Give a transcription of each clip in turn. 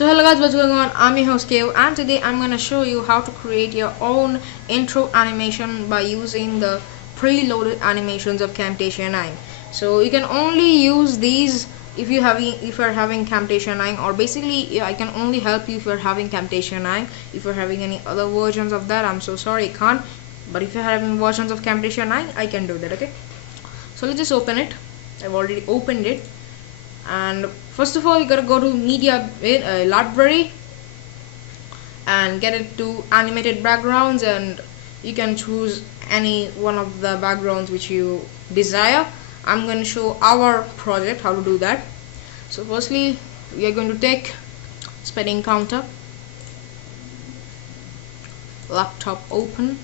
So hello guys, what's going on? I'm your host Kev, and today I'm gonna show you how to create your own intro animation by using the preloaded animations of Camtasia 9. So you can only use these if you're having Camtasia 9, or basically I can only help you if you're having Camtasia 9. If you're having any other versions of that, I'm so sorry I can't. But if you're having versions of Camtasia 9, I can do that. Okay. So let's just open it. I've already opened it. And first of all, you gotta go to media library and get it to animated backgrounds, and you can choose any one of the backgrounds which you desire. I'm going to show our project how to do that. So firstly, we are going to take spelling counter, laptop open.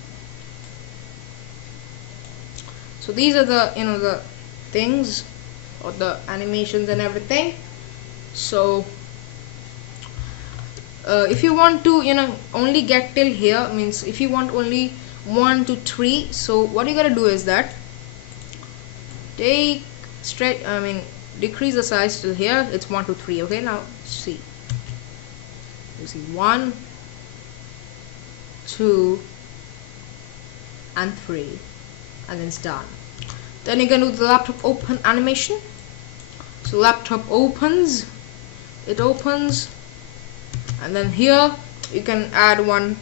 So these are the the things, or the animations and everything. So if you want to only get till here, means if you want only 1 to 3, so what you gotta do is that take decrease the size till here. It's 1 to 3. Okay, now see, you see 1, 2 and 3, and then it's done. Then you can do the laptop open animation. So laptop opens, it opens, and then here you can add one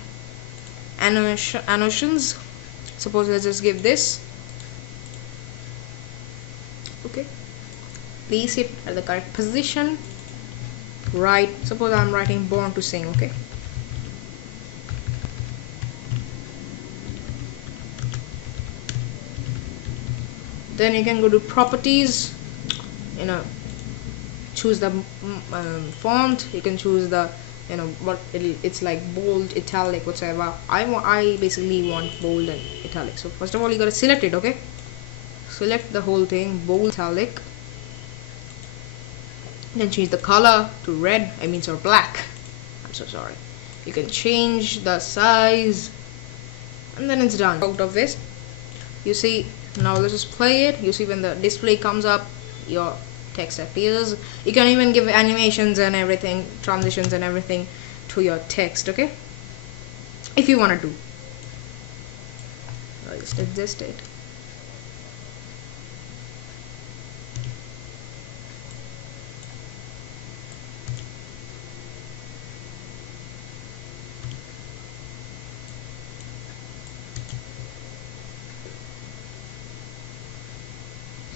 animations. Suppose let's just give this. Okay, place it at the correct position. Right, suppose I'm writing born to sing. Okay, then you can go to properties, choose the font. You can choose the what it's like, bold, italic, whatever. I basically want bold and italic. So first of all, you gotta select it. Okay, select the whole thing, bold, italic. Then change the color to red, or black. I'm so sorry. You can change the size, and then it's done. Out of this, you see, now let's just play it. You see, when the display comes up, your text appears. You can even give animations and everything, transitions and everything to your text. Okay, if you want to do. I'll just adjust it.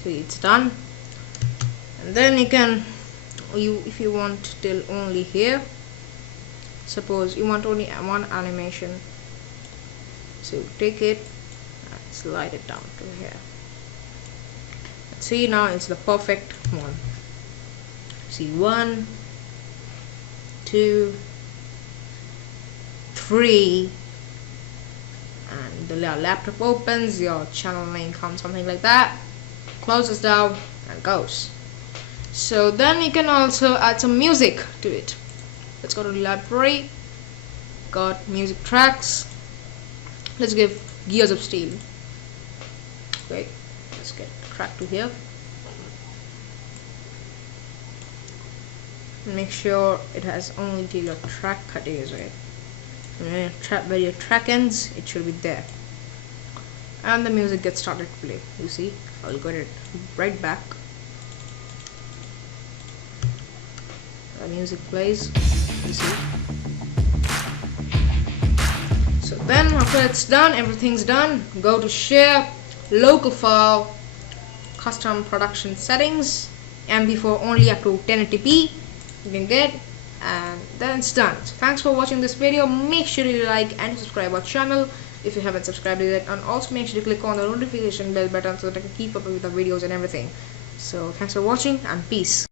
See, it's done. And then you can, if you want till only here, suppose you want only one animation, so take it and slide it down to here. See, now it's the perfect one. See, 1, 2, 3, and the laptop opens, your channel name comes, something like that, closes down and goes. So then you can also add some music to it. Let's go to the library, got music tracks. Let's give Gears of Steel. Okay, let's get track to here. Make sure it has only till your track cut is right. Where your track ends, it should be there. And the music gets started to play. You see, I'll get it right back. The music plays, you see. So then after it's done, everything's done, go to share, local file, custom production settings, MP4 only up to 1080p you can get, and then it's done. So thanks for watching this video. Make sure you like and subscribe our channel if you haven't subscribed yet, and also make sure to click on the notification bell button so that I can keep up with the videos and everything. So thanks for watching, and peace.